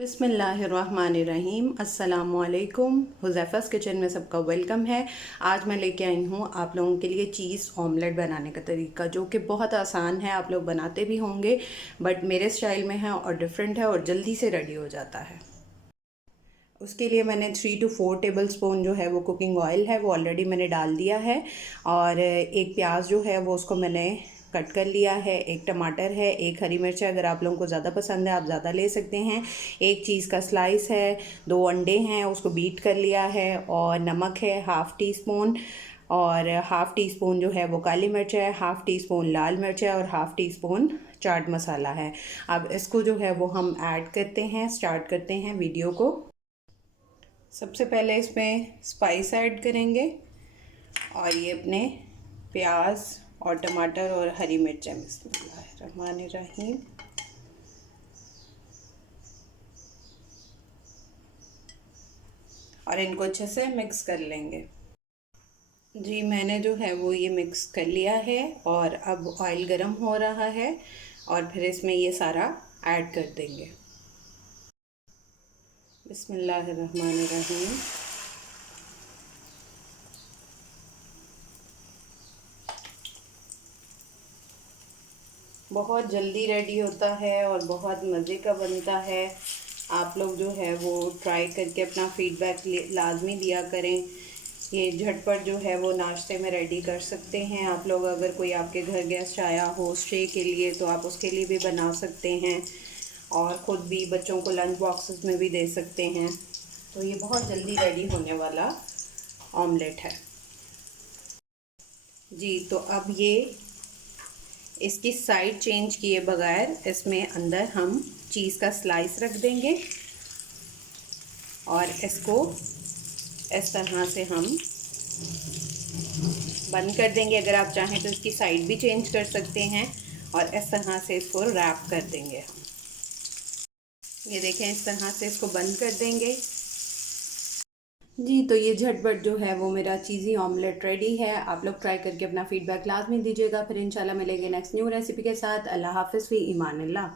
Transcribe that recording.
बिस्मिल्लाहिर्रहमानिर्रहीम अस्सलामुअलैकुम। हुज़ैफ़ा's किचन में सबका वेलकम है। आज मैं लेके आई हूँ आप लोगों के लिए चीज़ ऑमलेट बनाने का तरीका, जो कि बहुत आसान है। आप लोग बनाते भी होंगे बट मेरे स्टाइल में है और डिफरेंट है और जल्दी से रेडी हो जाता है। उसके लिए मैंने 3 to 4 टेबल स्पून जो है वो कुकिंग ऑयल है वो ऑलरेडी मैंने डाल दिया है। और एक प्याज जो है वो उसको मैंने कट कर लिया है। एक टमाटर है, एक हरी मिर्च है, अगर आप लोगों को ज़्यादा पसंद है आप ज़्यादा ले सकते हैं। एक चीज़ का स्लाइस है, 2 अंडे हैं उसको बीट कर लिया है, और नमक है हाफ़ टी स्पून, और हाफ़ टी स्पून जो है वो काली मिर्च है, हाफ़ टी स्पून लाल मिर्च है, और half tea spoon chaat masala है। अब इसको जो है वो हम ऐड करते हैं, स्टार्ट करते हैं वीडियो को। सबसे पहले इसमें स्पाइस ऐड करेंगे, और ये अपने प्याज और टमाटर और हरी मिर्चें। बिस्मिल्लाहिर्रहमानिर्रहीम। और इनको अच्छे से मिक्स कर लेंगे। जी मैंने जो है वो ये मिक्स कर लिया है, और अब ऑयल गरम हो रहा है और फिर इसमें ये सारा ऐड कर देंगे। बिस्मिल्लाहिर्रहमानिर्रहीम। बहुत जल्दी रेडी होता है और बहुत मज़े का बनता है। आप लोग जो है वो ट्राई करके अपना फीडबैक लाजमी दिया करें। ये झटपट जो है वो नाश्ते में रेडी कर सकते हैं आप लोग। अगर कोई आपके घर गेस्ट आया हो स्टे के लिए तो आप उसके लिए भी बना सकते हैं, और ख़ुद भी बच्चों को लंच बॉक्सेस में भी दे सकते हैं। तो ये बहुत जल्दी रेडी होने वाला ऑमलेट है जी। तो अब ये इसकी साइड चेंज किए बगैर इसमें अंदर हम चीज़ का स्लाइस रख देंगे, और इसको इस तरह से हम बंद कर देंगे। अगर आप चाहें तो इसकी साइड भी चेंज कर सकते हैं, और इस तरह से इसको रैप कर देंगे हम। ये देखें, इस तरह से इसको बंद कर देंगे जी। तो ये झटपट जो है वो मेरा चीज़ी ऑमलेट रेडी है। आप लोग ट्राई करके अपना फीडबैक लाजमी दीजिएगा। फिर इंशाल्लाह मिलेंगे नेक्स्ट न्यू रेसिपी के साथ। अल्लाह हाफ़िज़ फ़ी ईमानिल्लाह।